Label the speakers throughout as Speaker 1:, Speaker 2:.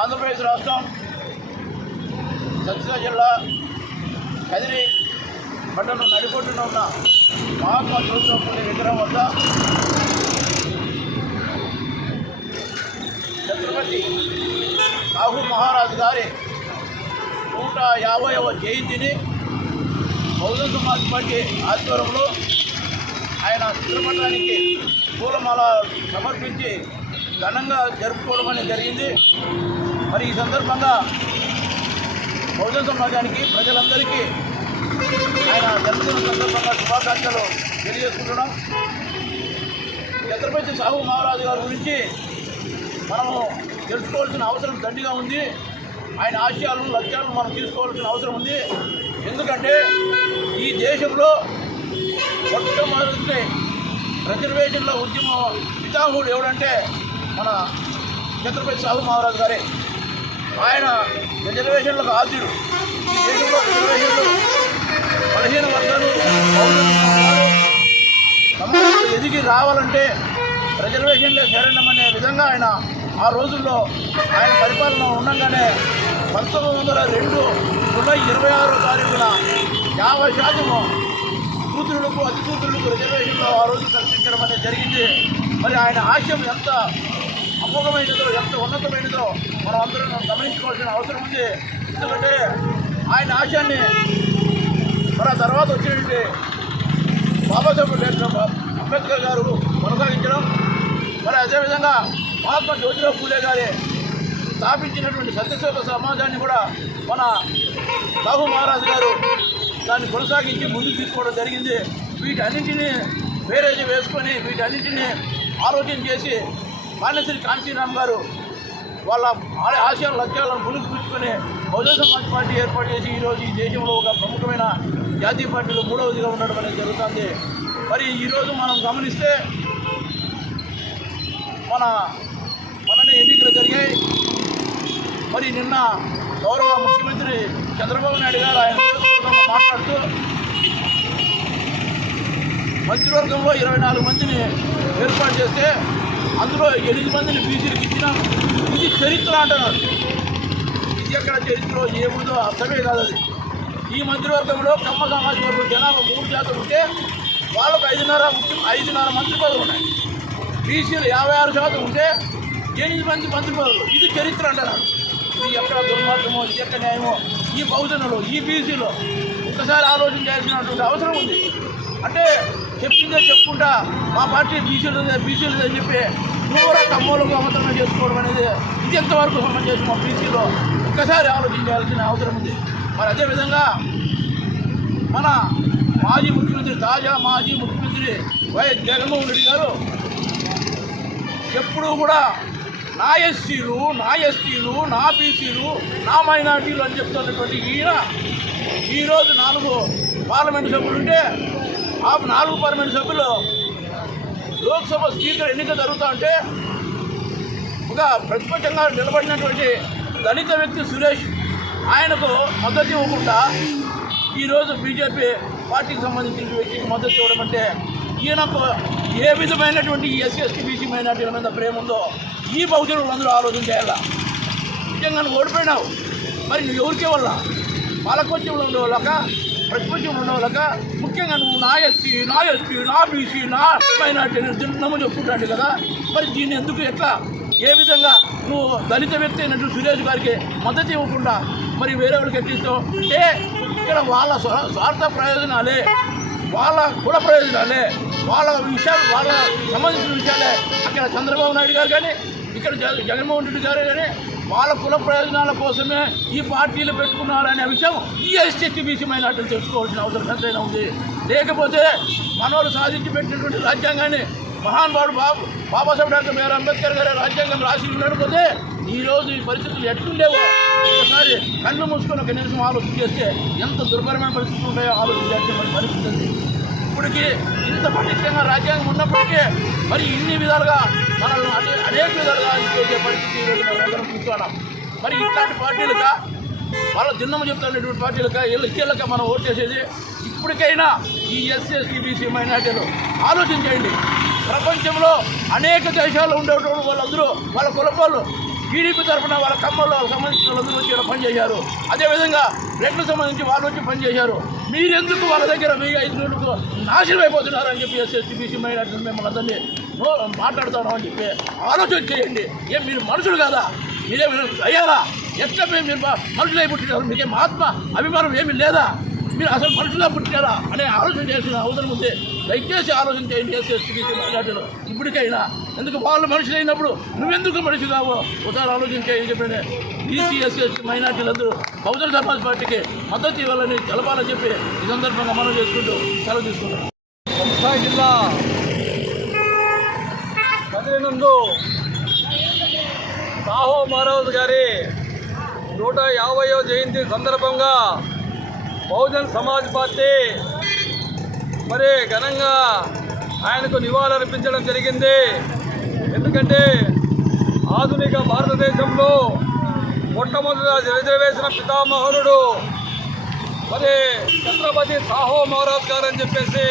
Speaker 1: ఆంధ్రప్రదేశ్ రాష్ట్రం సత్యసాయి జిల్లా కదిరి పట్టణం నడిపొట్టున ఉన్న మహాత్మా జ్యోతిరావు విగ్రహం వద్ద ఛత్రపతి సాహు మహారాజు గారి నూట యాభైవ జయంతిని బహుజన సమాజ్ పార్టీ ఆధ్వర్యంలో ఆయన చిత్రపటానికి పూలమాల సమర్పించి ఘనంగా జరుపుకోవడం అనేది జరిగింది. మరి ఈ సందర్భంగా బహుజన సమాజానికి ప్రజలందరికీ ఆయన జన్మదిన సందర్భంగా శుభాకాంక్షలు తెలియజేసుకుంటున్నాం. ఛత్రపతి సాహు మహారాజు గారి గురించి మనము తెలుసుకోవాల్సిన అవసరం దండిగా ఉంది. ఆయన ఆశయాలను లక్ష్యాలను మనం తీసుకోవాల్సిన అవసరం ఉంది. ఎందుకంటే ఈ దేశంలో మొట్టమొదటి రిజర్వేషన్ల ఉద్యమం పితామహుడు ఎవడంటే మన ఛత్రపతి సాహు మహారాజు గారే. ఆయన రిజర్వేషన్లకు ఆద్యుడు దేశంలో రిజర్వేషన్లు పదిహేను వర్గాలు సమాజంలో ఎదిగి రావాలంటే రిజర్వేషన్లే శరణమనే విధంగా ఆయన ఆ రోజుల్లో ఆయన పరిపాలన ఉండగానే పంతొమ్మిది వందల రెండు జూలై ఇరవై ఆరో తారీఖున యాభై శాతము కూతురులకు అతి కూతురులకు రిజర్వేషన్లు ఆ రోజు కల్పించడం అనేది జరిగింది. మరి ఆయన ఆశయం ఎంత? అమోఘమైనదో ఎంత ఉన్నతమైనదో మనం అందరం గమనించుకోవాల్సిన అవసరం ఉంది. ఎందుకంటే ఆయన ఆశయాన్ని మన తర్వాత వచ్చినటువంటి బాబాసాహెబ్ డాక్టర్ అంబేద్కర్ గారు కొనసాగించడం మరి అదేవిధంగా మహాత్మా జ్యోతిరావు పూలే గారి స్థాపించినటువంటి సత్యశోక సమాజాన్ని కూడా మన సాహు మహారాజు గారు దాన్ని కొనసాగించి ముందుకు తీసుకోవడం జరిగింది. వీటన్నింటినీ వేరేజ్ వేసుకొని వీటన్నింటినీ ఆలోచన చేసి మాన్యశ్రీ కాంచీరామ్ గారు వాళ్ళ ఆ- ఆశయాల లక్ష్యాలను ములుగు పుచ్చుకునే బహుజన సమాజ్ పార్టీ ఏర్పాటు చేసి ఈరోజు ఈ దేశంలో ఒక ప్రముఖమైన జాతీయ పార్టీలో మూడవదిగా ఉండడం అనేది జరుగుతుంది. మరి ఈరోజు మనం గమనిస్తే మన మననే ఎన్నికలు జరిగాయి. మరి నిన్న గౌరవ ముఖ్యమంత్రి చంద్రబాబు నాయుడు గారు ఆయన మాట్లాడుతూ మంత్రివర్గంలో ఇరవై నాలుగు మందిని ఏర్పాటు చేస్తే అందులో ఎనిమిది మందిని బీసీలకు ఇచ్చిన ఇది చరిత్ర అంటున్నారు. ఇది ఎక్కడ చరిత్ర ఏముందో అర్థమే కాదు అది. ఈ మంత్రివర్గంలో కమ్మ సామాజిక వర్గం జనాభా మూడు శాతం ఉంటే వాళ్ళకు ఐదున్నర ఐదున్నర మంత్రి పదవులు ఉన్నాయి. బీసీలు యాభై ఆరు శాతం ఉంటే ఎనిమిది మంది మంత్రి పదవులు ఇది చరిత్ర అంటారు ఇది ఎక్కడ దుర్మార్గమో ఇది ఎక్కడ న్యాయమో ఈ బహుజనులు ఈ బీసీలో ఒక్కసారి ఆలోచన చేయాల్సినటువంటి అవసరం ఉంది. అంటే చెప్పిందే చెప్పుకుంటా మా పార్టీ బీసీలు బీసీలు అని చెప్పి నువ్వురా కమ్మోలకు అవతరణ చేసుకోవడం అనేది ఇది ఎంతవరకు సమంజసం మా బీసీలో ఒక్కసారి ఆలోచించాల్సిన అవసరం ఉంది. మరి అదేవిధంగా మన మాజీ ముఖ్యమంత్రి తాజా మాజీ ముఖ్యమంత్రి వైఎస్ జగన్మోహన్ రెడ్డి గారు ఎప్పుడూ కూడా నా ఎస్సీలు నా ఎస్టీలు నా బీసీలు నా మైనార్టీలు అని చెప్తున్నటువంటి ఈయన ఈరోజు నాలుగు పార్లమెంటు సభ్యులు ఉంటే ఆ నాలుగు పార్లమెంటు సభ్యులు లోక్సభ స్పీకర్ ఎన్నిక జరుగుతూ ఉంటే ఒక ప్రతిపక్షంగా నిలబడినటువంటి దళిత వ్యక్తి సురేష్ ఆయనకు మద్దతు ఇవ్వకుండా ఈరోజు బీజేపీ పార్టీకి సంబంధించిన వ్యక్తికి మద్దతు ఇవ్వడం అంటే ఈయనకు ఏ విధమైనటువంటి ఎస్సీ ఎస్టీ బీసీ మైనార్టీల మీద ప్రేమ ఉందో ఈ బహుజనులు అందరూ ఆలోచన చేయాలా? నిజంగా ఓడిపోయినావు. మరి నువ్వు ఎవరికే వల్ల? పాలకొత్యంలో ఉండేవాళ్ళక? ప్రపంచం ఉన్న వాళ్ళక ముఖ్యంగా నువ్వు నా ఎస్సీ నా ఎస్టీ నా బీసీ నా మైనార్టీ అని చెప్పుకుంటాడు కదా. మరి దీన్ని ఎందుకు ఎట్లా? ఏ విధంగా నువ్వు దళిత వ్యక్తి అయినట్టు సురేష్ గారికి మద్దతు ఇవ్వకుండా మరి వేరే వాళ్ళకి ఎట్టిస్తావు అంటే ఇక్కడ వాళ్ళ స్వార్థ ప్రయోజనాలే వాళ్ళ కుల ప్రయోజనాలే వాళ్ళ విషయాలు వాళ్ళ సంబంధించిన విషయాలే. అక్కడ చంద్రబాబు నాయుడు గారు కానీ ఇక్కడ జగన్మోహన్ రెడ్డి గారు కానీ వాళ్ళ కుల ప్రయోజనాల కోసమే ఈ పార్టీలు పెట్టుకున్నారనే విషయం ఈ ఎస్టీ బీసీ మైనార్టీలు తెలుసుకోవాల్సిన అవసరం ఎంతైనా ఉంది. లేకపోతే మనోళ్ళు సాధించి పెట్టినటువంటి రాజ్యాంగాన్ని మహానుభావుడు బాబు బాబాసాహెబ్ డాక్టర్ బిఆర్ అంబేద్కర్ గారి రాజ్యాంగం రాసి ఉండకపోతే ఈరోజు ఈ పరిస్థితులు ఎట్లుండేవో ఒకసారి కళ్ళు మూసుకొని ఒక నిమిషం ఆలోచన చేస్తే ఎంత దుర్భరమైన పరిస్థితులు ఉంటాయో ఆలోచించాల్సిన పరిస్థితి ఉన్నప్పటికీ ఇంత పటిష్టంగా రాజ్యాంగం ఉన్నప్పటికీ మరి ఇన్ని విధాలుగా మనల్ని అనే అనేక విధాలుగా చేసే పరిస్థితి ఈరోజు మనం చూస్తున్నాం. మరి ఇట్లాంటి పార్టీలుగా వాళ్ళ దిన్నము చెప్తున్నటువంటి పార్టీలుగా వీళ్ళు వీళ్ళకి మనం ఓటేసేది ఇప్పటికైనా ఈ ఎస్సీ బీసీ మైనార్టీలు ఆలోచించండి ప్రపంచంలో అనేక దేశాల్లో ఉండేటువంటి వాళ్ళందరూ వాళ్ళ కులపాలు టీడీపీ తరఫున వాళ్ళ కమ్మల్లో వాళ్ళకి సంబంధించిన వాళ్ళందరూ వచ్చి ఇక్కడ పనిచేశారు. అదేవిధంగా రెడ్లకు సంబంధించి వాళ్ళు వచ్చి పనిచేశారు. మీరెందుకు వాళ్ళ దగ్గర మీ ఐదు నూరుకు నాశనం అయిపోతున్నారు అని చెప్పి ఎస్ఎస్టీ బీసీ మైనార్టీ మిమ్మల్ని అందరినీ మాట్లాడుతాను అని చెప్పి ఆలోచన చేయండి. ఏం మీరు మనుషులు కాదా? మీరే అయ్యారా ఎట్లా మీరు మనుషులు అయి పుట్టినారు? మీకేం ఆత్మ అభిమానం ఏమీ లేదా? మీరు అసలు మనుషులుగా పుట్టారా అనే ఆలోచన చేసిన అవసరం ఉంది. దయచేసి ఆలోచన చేయండి ఎస్ఎస్టీ మాట్లాడారు ఇప్పటికైనా ఎందుకు వాళ్ళు మనుషులు అయినప్పుడు నువ్వెందుకు మనిషి కావు ఒకసారి ఆలోచించే ఏం చెప్పిన? బీసీ ఎస్ఎస్టీ మైనార్టీలందరూ బహుజన సమాజ్ పార్టీకి మద్దతు ఇవ్వాలని తెలపాలని చెప్పి ఈ సందర్భంగా మనం చేసుకుంటూ సెలవు తీసుకున్నాం
Speaker 2: కృష్ణా జిల్లా సాహో మహారాజ్ గారి నూట యాభైవ జయంతి సందర్భంగా బహుజన్ సమాజ్ పార్టీ మరి ఘనంగా ఆయనకు నివాళులర్పించడం జరిగింది. ఎందుకంటే ఆధునిక భారతదేశంలో మొట్టమొదటి రిజర్వేషన్ పితామహనుడు మరి ఛత్రపతి సాహో మహారాజ్ గారు అని చెప్పేసి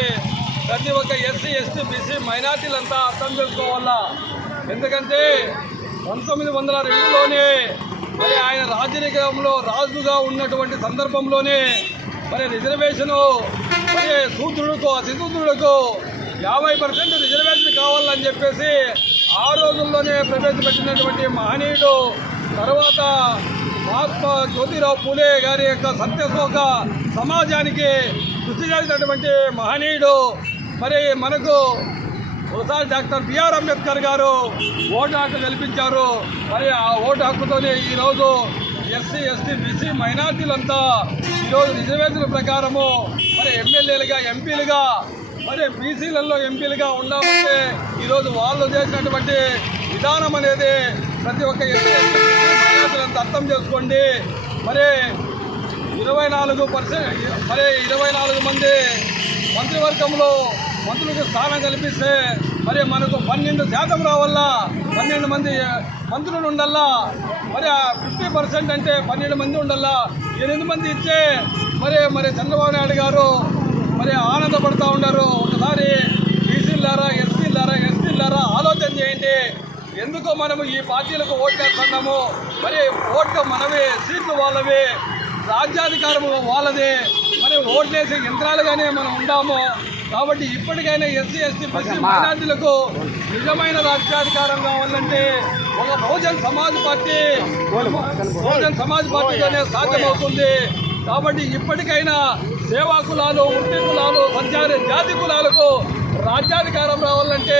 Speaker 2: ప్రతి ఒక్క ఎస్సీ ఎస్టీ బీసీ మైనార్టీలంతా అర్థం చేసుకోవాలా? ఎందుకంటే పంతొమ్మిది వందల రెండులోనే మరి ఆయన రాజరికంలో రాజుగా ఉన్నటువంటి సందర్భంలోనే మరి రిజర్వేషను మరి శూద్రులకు అతిశూద్రులకు యాభై పర్సెంట్ రిజర్వేషన్ కావాలని చెప్పేసి ఆ రోజుల్లోనే ప్రవేశపెట్టినటువంటి మహనీయుడు తర్వాత మహాత్మా జ్యోతిరావు పూలే గారి యొక్క సత్యశోక సమాజానికి కృషి చేసినటువంటి మహనీయుడు. మరి మనకు ఒకసారి డాక్టర్ బిఆర్ అంబేద్కర్ గారు ఓటు హక్కు కల్పించారు. మరి ఆ ఓటు హక్కుతోనే ఈరోజు ఎస్సీ ఎస్టీ బీసీ మైనార్టీలంతా ఈరోజు రిజర్వేషన్ ప్రకారము మరి ఎమ్మెల్యేలుగా ఎంపీలుగా మరి బీసీలలో ఎంపీలుగా ఉండాలంటే ఈరోజు వాళ్ళు చేసినటువంటి విధానం అనేది ప్రతి ఒక్క ఎంపీలంత అర్థం చేసుకోండి. మరి ఇరవై నాలుగు పర్సెంట్ మరి ఇరవై నాలుగు మంది మంత్రివర్గంలో మంత్రులకు స్థానం కల్పిస్తే మరి మనకు పన్నెండు శాతం రావల్ల పన్నెండు మంది మంత్రులు ఉండల్లా మరి ఫిఫ్టీ పర్సెంట్ అంటే పన్నెండు మంది ఉండల్లా ఎనిమిది మంది ఇచ్చే మరి మరి చంద్రబాబు నాయుడు గారు మరి ఆనందపడుతూ ఉన్నారు. ఒకసారి బీసీలారా ఎస్సీలారా ఎస్టీలారా ఆలోచన చేయండి. ఎందుకు మనము ఈ పార్టీలకు ఓట్లేస్తున్నాము మరి ఓట్లు మనవి సీట్లు వాళ్ళవి రాజ్యాధికారం వాళ్ళదే. మరి ఓట్లేసే యంత్రాలుగానే మనం ఉండాము. కాబట్టి ఇప్పటికైనా ఎస్సీ ఎస్టీ బీసీ మైనార్టీలకు నిజమైన రాజ్యాధికారం కావాలంటే ఒక బహుజన్ సమాజ్ పార్టీ బహుజన్ సమాజ్ పార్టీతోనే సాధ్యమవుతుంది. కాబట్టి ఇప్పటికైనా సేవా కులాలు వృత్తి కులాలు సంచార జాతి కులాలకు రాజ్యాధికారం రావాలంటే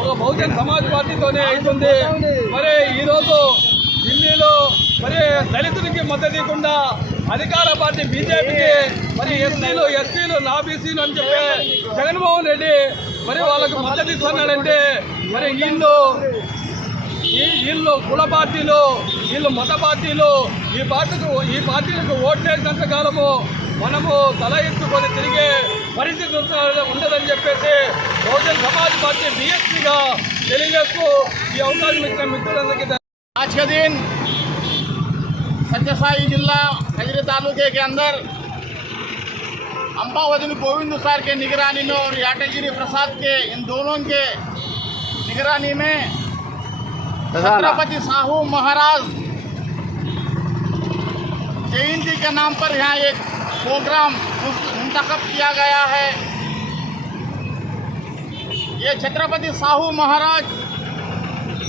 Speaker 2: ఒక బహుజన్ సమాజ్ పార్టీతోనే అవుతుంది. మరి ఈరోజు ఢిల్లీలో మరి దళితులకి మద్దతు ఇవ్వకుండా అధికార పార్టీ బీజేపీకి మరి ఎస్సీలు ఎస్టీలు నా బీసీలు అని చెప్పి జగన్మోహన్ రెడ్డి మరి వాళ్ళకు మద్దతు ఇస్తున్నాడంటే మరి వీళ్ళు ఈ వీళ్ళు కుల పార్టీలు వీళ్ళు మత పార్టీలు ఈ పార్టీకు ఈ పార్టీలకు ఓట్లేసినంత కాలము మనము తల ఎత్తుకొని తిరిగే పరిస్థితి ఉండ- ఉండదని చెప్పేసి బహుజన్ సమాజ్ పార్టీ బీఎస్పీగా తెలియజేస్తూ ఈ అవకాశం ఇచ్చిన మిత్రులందరికీ ధన్యవాదాలు.
Speaker 3: आज का दिन सत्यसाई जिला खजरी तालुके के अंदर अम्बावती गोविंद सार के निगरानी में और याटगिरी प्रसाद के इन दोनों के निगरानी में छत्रपति साहू महाराज जयंती के नाम पर यहाँ एक प्रोग्राम मुंतखब किया गया है। ये छत्रपति साहू महाराज,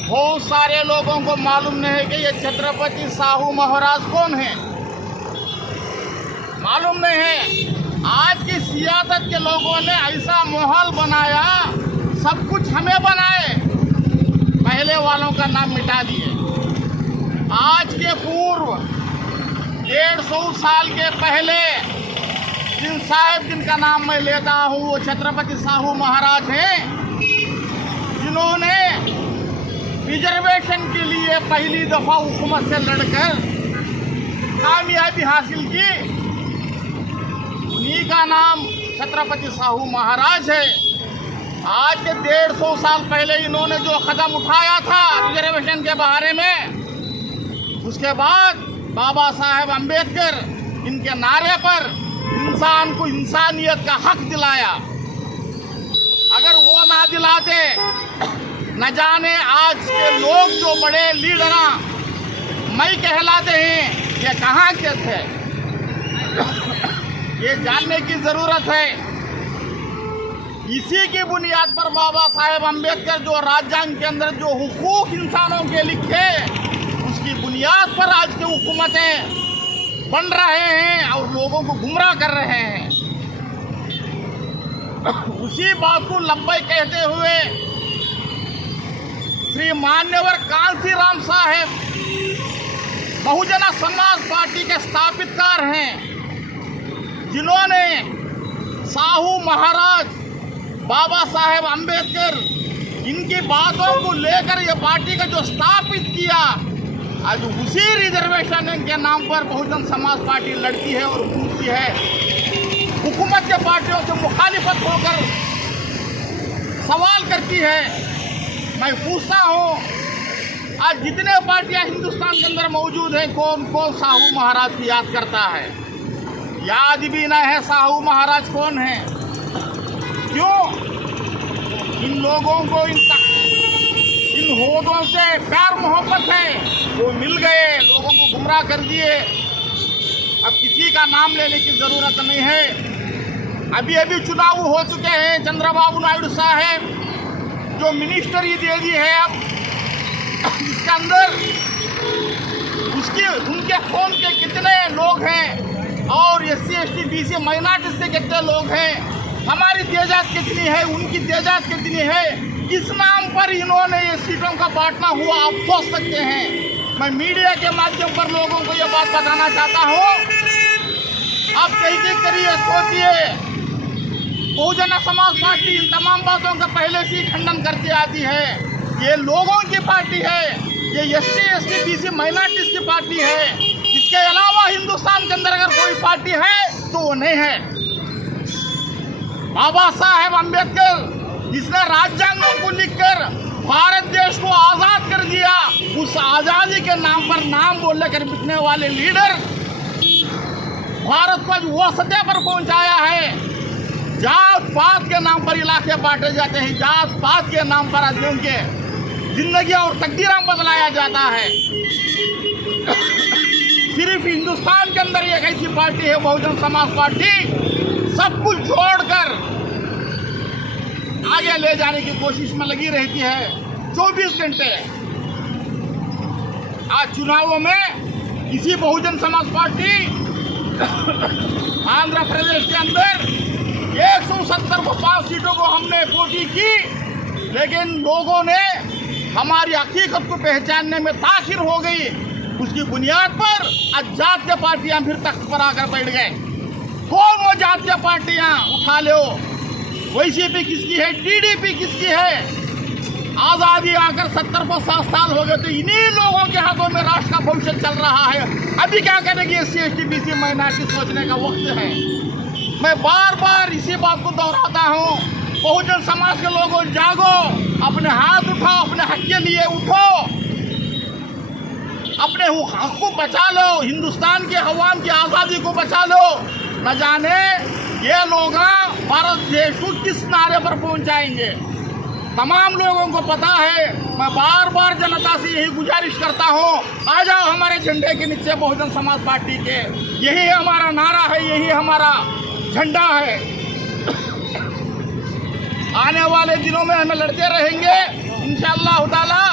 Speaker 3: बहुत सारे लोगों को मालूम नहीं है कि ये छत्रपति साहू महाराज कौन है। मालूम नहीं है। आज की सियासत के लोगों ने ऐसा माहौल बनाया, सब कुछ हमें बनाए। पहले वालों का नाम मिटा दिए। आज के पूर्व डेढ़ सौ साल के पहले जिन साहेब जिनका नाम मैं लेता हूँ, वो छत्रपति साहू महाराज हैं, जिन्होंने रिजर्वेशन के लिए पहली दफ़ा हुकूमत से लड़कर कामयाबी हासिल की। उन्हीं का नाम छत्रपति साहू महाराज है। आज के डेढ़ सौ साल पहले इन्होंने जो कदम उठाया था रिजर्वेशन के बारे में, उसके बाद बाबा साहेब अंबेडकर, इनके नारे पर इंसान को इंसानियत का हक दिलाया। अगर वो ना दिलाते, न जाने आज के लोग जो बड़े लीडर मैं कहलाते हैं, ये कहाँ के थे? ये जानने की ज़रूरत है। इसी की बुनियाद पर बाबा साहेब अंबेडकर जो राज्यांग के अंदर जो हुकूक इंसानों के लिखे उसकी बुनियाद पर आज की हुकूमतें बन रहे हैं और लोगों को गुमराह कर रहे हैं। उसी बात को लंबाई कहते हुए श्री मान्यवर कांसी राम साहेब बहुजना समाज पार्टी के स्थापितकार हैं, जिन्होंने साहू महाराज बाबा साहेब अंबेडकर, इनकी बातों को लेकर ये पार्टी का जो स्थापित किया आज उसी रिजर्वेशन के नाम पर बहुजन समाज पार्टी लड़ती है और पूछती है। हुकूमत के पार्टियों से मुखालिफत होकर सवाल करती है। मैं पूछता हूँ, आज जितने पार्टियाँ हिंदुस्तान के अंदर मौजूद हैं, कौन कौन साहू महाराज की याद करता है? याद भी ना है साहू महाराज कौन है? क्यों? इन लोगों को इन तक इन होदों से प्यार मोहब्बत है। वो मिल गए, लोगों को गुमराह कर दिए। अब किसी का नाम लेने की ज़रूरत नहीं है। अभी अभी चुनाव हो चुके हैं, चंद्रबाबू नायडू साहब। जो मिनिस्टरी दे दी है अब। इसके अंदर, उसके, उनके कौम के कितने लोग हैं। और S C S T B C minority से कितने लोग हैं। हमारी तेजात कितनी है, उनकी तेजात कितनी है? किस नाम पर इन्होंने ये सीटों का बांटना हुआ, आप सोच सकते हैं। मैं मीडिया के माध्यम पर लोगों को ये बात बताना चाहता हूँ। आप कहीं करिए, सोचिए। बहुजन समाज पार्टी इन तमाम बातों का पहले से ही खंडन करती आती है। ये लोगों की पार्टी है। ये S T S T B C minorities की पार्टी है। इसके अलावा हिंदुस्तान के अंदर अगर कोई पार्टी है तो वो नहीं है। बाबा साहेब अंबेडकर जिसने राज्यांगों को लिखकर भारत देश को आज़ाद कर दिया। उस आज़ादी के नाम पर नाम बोलने कर बिकने वाले लीडर भारत को वो सतह पर पहुँचाया है। जात पात के नाम पर इलाके बांटे जाते हैं। जात पात के नाम पर आदमियों के ज़िंदगी और तकदीरा बदलाया जाता है। सिर्फ़ हिंदुस्तान के अंदर एक ऐसी पार्टी है, बहुजन समाज पार्टी। सब कुछ छोड़कर आगे ले जाने की कोशिश में लगी रहती है। 24 घंटे। आज चुनावों में इसी बहुजन समाज पार्टी आंध्र प्रदेश के अंदर 170 को पाँच सीटों को हमने पोटी की, लेकिन लोगों ने हमारी हकीकत को पहचानने में ताखिर हो गई। उसकी बुनियाद पर आज जातीय पार्टियाँ फिर तख्त पर आकर बैठ गए। कौन वो जातीय पार्टियाँ? उठा लो। वैसीपी किसकी है? टीडीपी किसकी है? आज़ादी आकर सत्तर को सात साल हो गए तो इन्हीं लोगों के हाथों में राष्ट्र का भविष्य चल रहा है। अभी क्या करेगी S C S T B C minority सोचने का वक्त है। मैं बार बार इसी बात को दोहराता हूँ। बहुजन समाज के लोगों, जागो, अपने हाथ उठाओ, अपने हक के लिए उठो। अपने हक को बचा लो, हिंदुस्तान के अवाम की आज़ादी को बचा लो। न जाने ये लोग भारत देश को किस नारे पर पहुंचाएँगे? तमाम लोगों को पता है, मैं बार बार जनता से यही गुजारिश करता हूँ, आ जाओ हमारे झंडे के नीचे बहुजन समाज पार्टी के। यही हमारा नारा है, यही हमारा झंडा है। आने वाले दिनों में हमें लड़ते रहेंगे। इंशाअल्लाह ताला,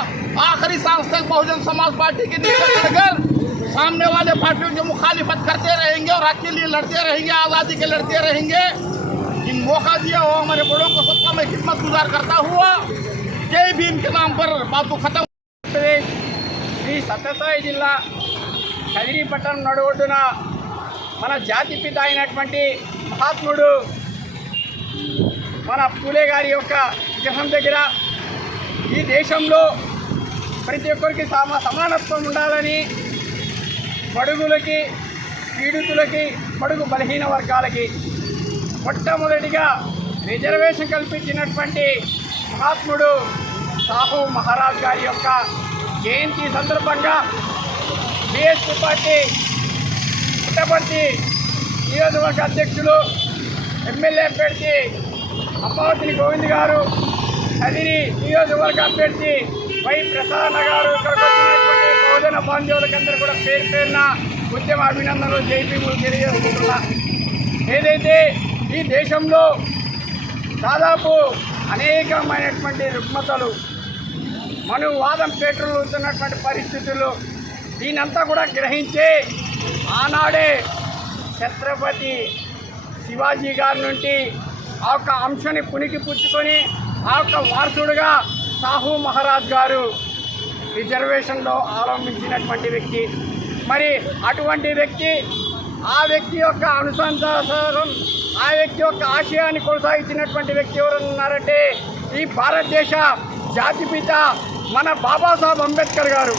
Speaker 3: आखिरी सांस तक बहुजन समाज पार्टी के नीचे लड़कर सामने वाले पार्टियों की मुखालिफत करते रहेंगे और हक के लिए लड़ते रहेंगे आज़ादी के लड़ते रहेंगे इन मौका दिया हो हमारे बड़ों को सबका मैं खिदमत गुजार करता हुआ जय भीम के नाम पर बात को खत्म
Speaker 4: శ్రీ సత్యసాయి జిల్లా కదిరిపట్టణం నడుగొడ్డున మన జాతిపిత అయినటువంటి మహాత్ముడు మన పూలే గారి యొక్క విగ్రహం దగ్గర ఈ దేశంలో ప్రతి ఒక్కరికి సమ సమానత్వం ఉండాలని బడుగులకి పీడితులకి బడుగు బలహీన వర్గాలకి మొట్టమొదటిగా రిజర్వేషన్ కల్పించినటువంటి మహాత్ముడు సాహు మహారాజ్ గారి యొక్క జయంతి సందర్భంగా బిఎస్పీ పార్టీ పుట్టపర్తి నియోజకవర్గ అధ్యక్షులు ఎమ్మెల్యే అభ్యర్థి అమ్మావతిని గోవింద్ గారు కదిరి నియోజకవర్గ అభ్యర్థి వై ప్రసన్న గారు ఇక్కడికి యువజన బాంధవులకందరూ కూడా పేరు పేరున ఉద్యమ అభినందనలు జైపీములు తెలియజేసుకుంటున్నా ఏదైతే ఈ దేశంలో దాదాపు అనేకమైనటువంటి రుగ్మతలు మనువాదం ఉంటున్నటువంటి పరిస్థితులు దీనంతా కూడా గ్రహించి ఆనాడే ఛత్రపతి శివాజీ గారి నుండి ఆ యొక్క అంశాన్ని పునికి పుచ్చుకొని ఆ యొక్క వారసుడుగా సాహు మహారాజ్ గారు రిజర్వేషన్లో ఆరంభించినటువంటి వ్యక్తి. మరి అటువంటి వ్యక్తి ఆ వ్యక్తి యొక్క అనుసంధానం ఆ వ్యక్తి యొక్క ఆశయాన్ని కొనసాగించినటువంటి వ్యక్తి ఎవరున్నారంటే ఈ భారతదేశ జాతిపిత మన బాబాసాహెబ్ అంబేద్కర్ గారు.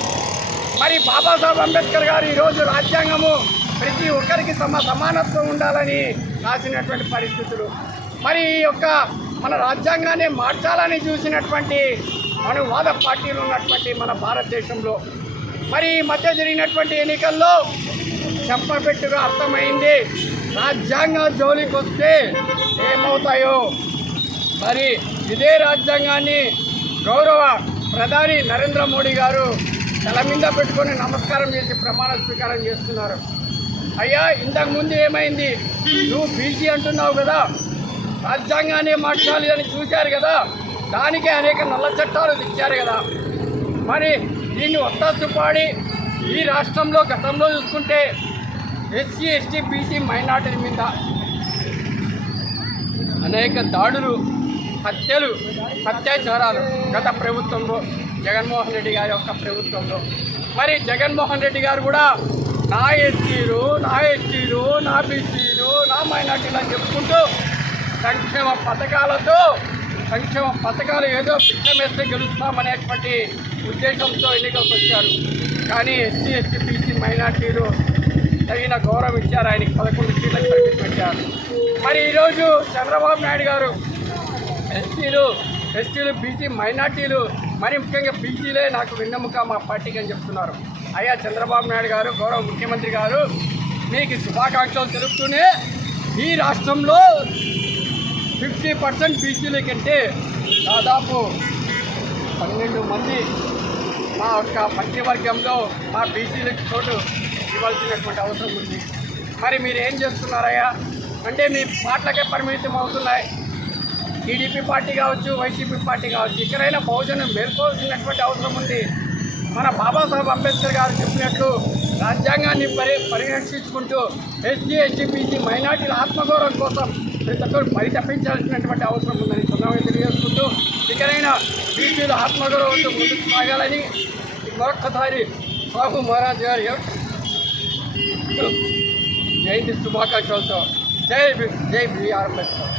Speaker 4: మరి బాబాసాహెబ్ అంబేద్కర్ గారు ఈరోజు రాజ్యాంగము ప్రతి ఒక్కరికి సమ సమానత్వం ఉండాలని రాసినటువంటి పరిస్థితులు. మరి ఈ యొక్క మన రాజ్యాంగాన్ని మార్చాలని చూసినటువంటి అనువాద పార్టీలు ఉన్నటువంటి మన భారతదేశంలో. మరి ఈ మధ్య జరిగినటువంటి ఎన్నికల్లో చెప్పబెట్టుగా అర్థమైంది రాజ్యాంగ జోలికి వస్తే ఏమవుతాయో. మరి ఇదే రాజ్యాంగాన్ని గౌరవ ప్రధాని నరేంద్ర మోడీ గారు తల మీద పెట్టుకొని నమస్కారం చేసి ప్రమాణ స్వీకారం చేస్తున్నారు. అయ్యా ఇంతకుముందు ఏమైంది? నువ్వు బీసీ అంటున్నావు కదా. రాజ్యాంగాన్ని మార్చాలి అని చూశారు కదా. దానికే అనేక నల్ల చట్టాలు తెచ్చారు కదా. మరి దీన్ని ఒత్తాసు పాడి ఈ రాష్ట్రంలో గతంలో చూసుకుంటే ఎస్సీ ఎస్టీ బీసీ మైనార్టీల మీద అనేక దాడులు హత్యలు అత్యాచారాలు గత ప్రభుత్వంలో జగన్మోహన్ రెడ్డి గారి యొక్క ప్రభుత్వంలో. మరి జగన్మోహన్ రెడ్డి గారు కూడా నా ఎస్టీలు నా ఎస్టీలు నా బీసీలు నా మైనార్టీలు అని చెప్పుకుంటూ సంక్షేమ పథకాలతో సంక్షేమ పథకాలు ఏదో పిట్టమేస్తే గెలుస్తామనేటువంటి ఉద్దేశంతో ఎన్నికలకు వచ్చారు. కానీ ఎస్సీ ఎస్టీ బీసీ మైనార్టీలు తగిన గౌరవం ఇచ్చారు. ఆయనకి పదకొండు సీట్లకు ప్రవేశపెట్టారు మరి ఈరోజు చంద్రబాబు నాయుడు గారు ఎస్సీలు ఎస్టీలు బీసీ మైనార్టీలు మరి ముఖ్యంగా బీసీలే నాకు వెన్నెముక మా పార్టీకి అని చెప్తున్నారు. అయ్యా చంద్రబాబు నాయుడు గారు గౌరవ ముఖ్యమంత్రి గారు మీకు శుభాకాంక్షలు తెలుపుతూనే ఈ రాష్ట్రంలో ఫిఫ్టీ పర్సెంట్ బీసీల కంటే దాదాపు పన్నెండు మంది మా యొక్క మంత్రివర్గంలో మా బీసీలకు చోటు ఇవ్వాల్సినటువంటి అవసరం ఉంది. మరి మీరు ఏం చేస్తున్నారయ్యా? అంటే మీ పాటలకే పరిమితం అవుతున్నాయి. టీడీపీ పార్టీ కావచ్చు వైసీపీ పార్టీ కావచ్చు ఇక్కడైనా బహుజనం మేల్కోవాల్సినటువంటి అవసరం ఉంది. మన బాబాసాహెబ్ అంబేద్కర్ గారు చెప్పినట్లు రాజ్యాంగాన్ని పరి పరిరక్షించుకుంటూ ఎస్సీ ఎస్టీ మైనార్టీల ఆత్మగౌరవం కోసం ప్రతి ఒక్కరు పరితపించాల్సినటువంటి అవసరం ఉందని సున్నామని తెలియజేసుకుంటూ ఇకనైనా బీపీలు ఆత్మగౌరవంతో ముందుకు సాగాలని మరొక్కసారి బాబు మహారాజ్ గారి జయంతి శుభాకాంక్షలతో జై జై బిఆర్ అంబేద్కర్.